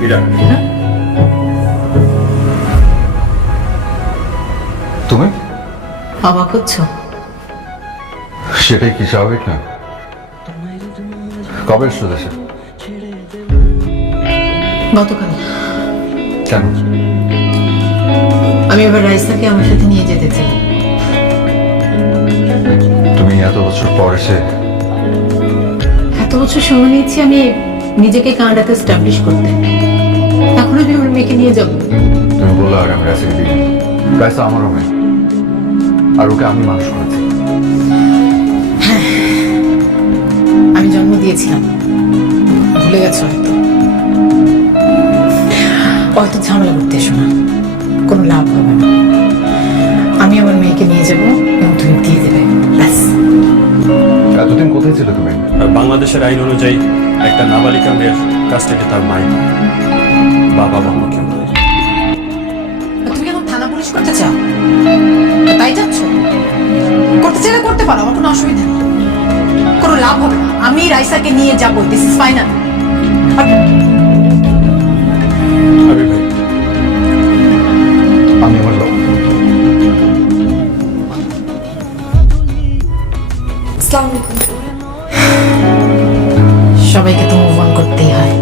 বিরাট তুমি? অবাক হচ্ছ? সেটাই কি স্বাভাবিক না? কবে এসছো দেশে? গতকাল। কেন? আমি এবার রাইসাকে আমার সাথে নিয়ে যেতে চাই। তুমি এত বছর পর এসে এত বছর সময় নিয়েছি আমি নিজেকে কানাডাতে স্টাবলিশ করতে। এখন আমি আমার মেয়েকে নিয়ে যাব। তুমি বললে আর আমি রাইসাকে দিই রাইসা আমারও মেয়ে। আর ওকে আমি মানুষ করেছি। আমি জন্ম দিয়েছিলাম। ভুলে গেছো হয়তো। হয়তো ঝামেলা করতে এসো না। কোনো লাভ হবে না। আমি আমার মেয়েকে নিয়ে যাব এবং তুমি দিয়ে দেবে। তুমি বাংলাদেশের আইন অনুযায়ী একটা নাবালিকা মেয়ের কাস্টাডি তার মাই বাবা বা কেউ তুমি এখন থানা পুলিশ করতে চাও? তাই যাচ্ছ? করতে চাইলে করতে পারো আমার কোনো অসুবিধা নেই। কোনো লাভ হবে না। আমি রাইসাকে নিয়ে যাব দিস ইজ ফাইনাল আবির ভাই আমি আমার লোক সবাইকে তো মুভ অন করতেই হয়।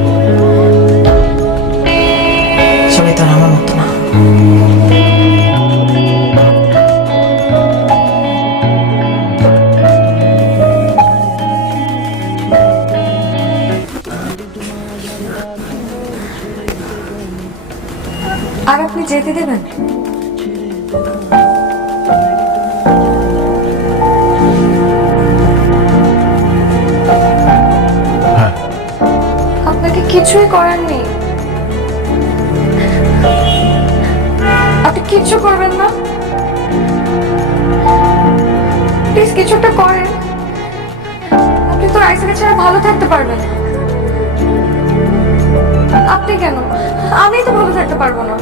সবাই তো আর আমার মতো না। আর আপনি যেতে দেবেন? আপনাকে কিছুই করার নেই। আপনি কিচ্ছু করবেন না। প্লিজ কিছু একটা করেন। আপনি তো আইসাকে ছাড়া ভালো থাকতে পারবেন। আপনি কেন? আমি তো ভালো থাকতে পারব না।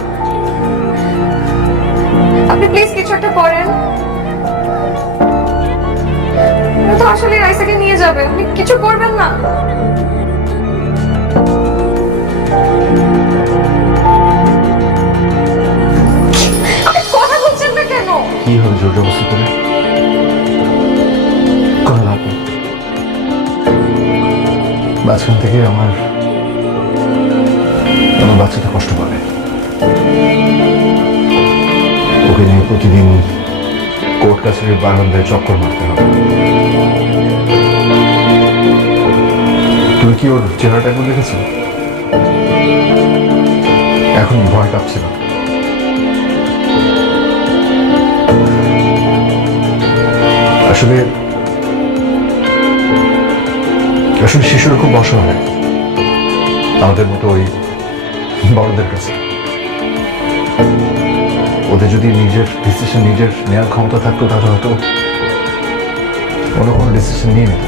আপনি প্লিজ কিছু একটা করেন তো আসলে রাইসাকে নিয়ে যাবে আপনি কিছু করবেন না। কেন কি হবে জোর জবরদস্তি করে মাঝখান থেকে আমার আমার বাচ্চাটা কষ্ট পাবে। ওকে নিয়ে প্রতিদিন কোর্ট কাছারির বারান্দায় চক্কর মারতে হবে। তুমি কি ওর চেহারাটা এখন দেখেছ? এখন ভয় কাঁপছিল আসলে আসলে শিশুরা খুব অসহায় আমাদের মতো ওই বড়দের কাছে। ওদের যদি নিজের ডিসিশন নিজের নেওয়ার ক্ষমতা থাকতো, তাহলে হয়তো অন্য কোনো ডিসিশন নিয়ে নিত।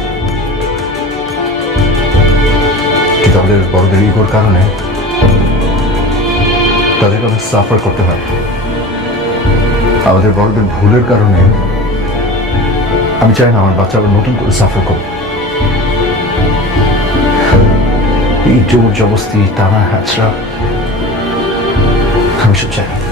কিন্তু আমাদের বড়দের ইগোর কারণে তাদেরকে অনেক সাফার করতে হয়। আমাদের বড়দের ভুলের কারণে আমি চাই না আমার বাচ্চা আবার নতুন করে সাফার করুক এই জোর জবস্তি টানা হ্যাচড়া আমি সব চাই না।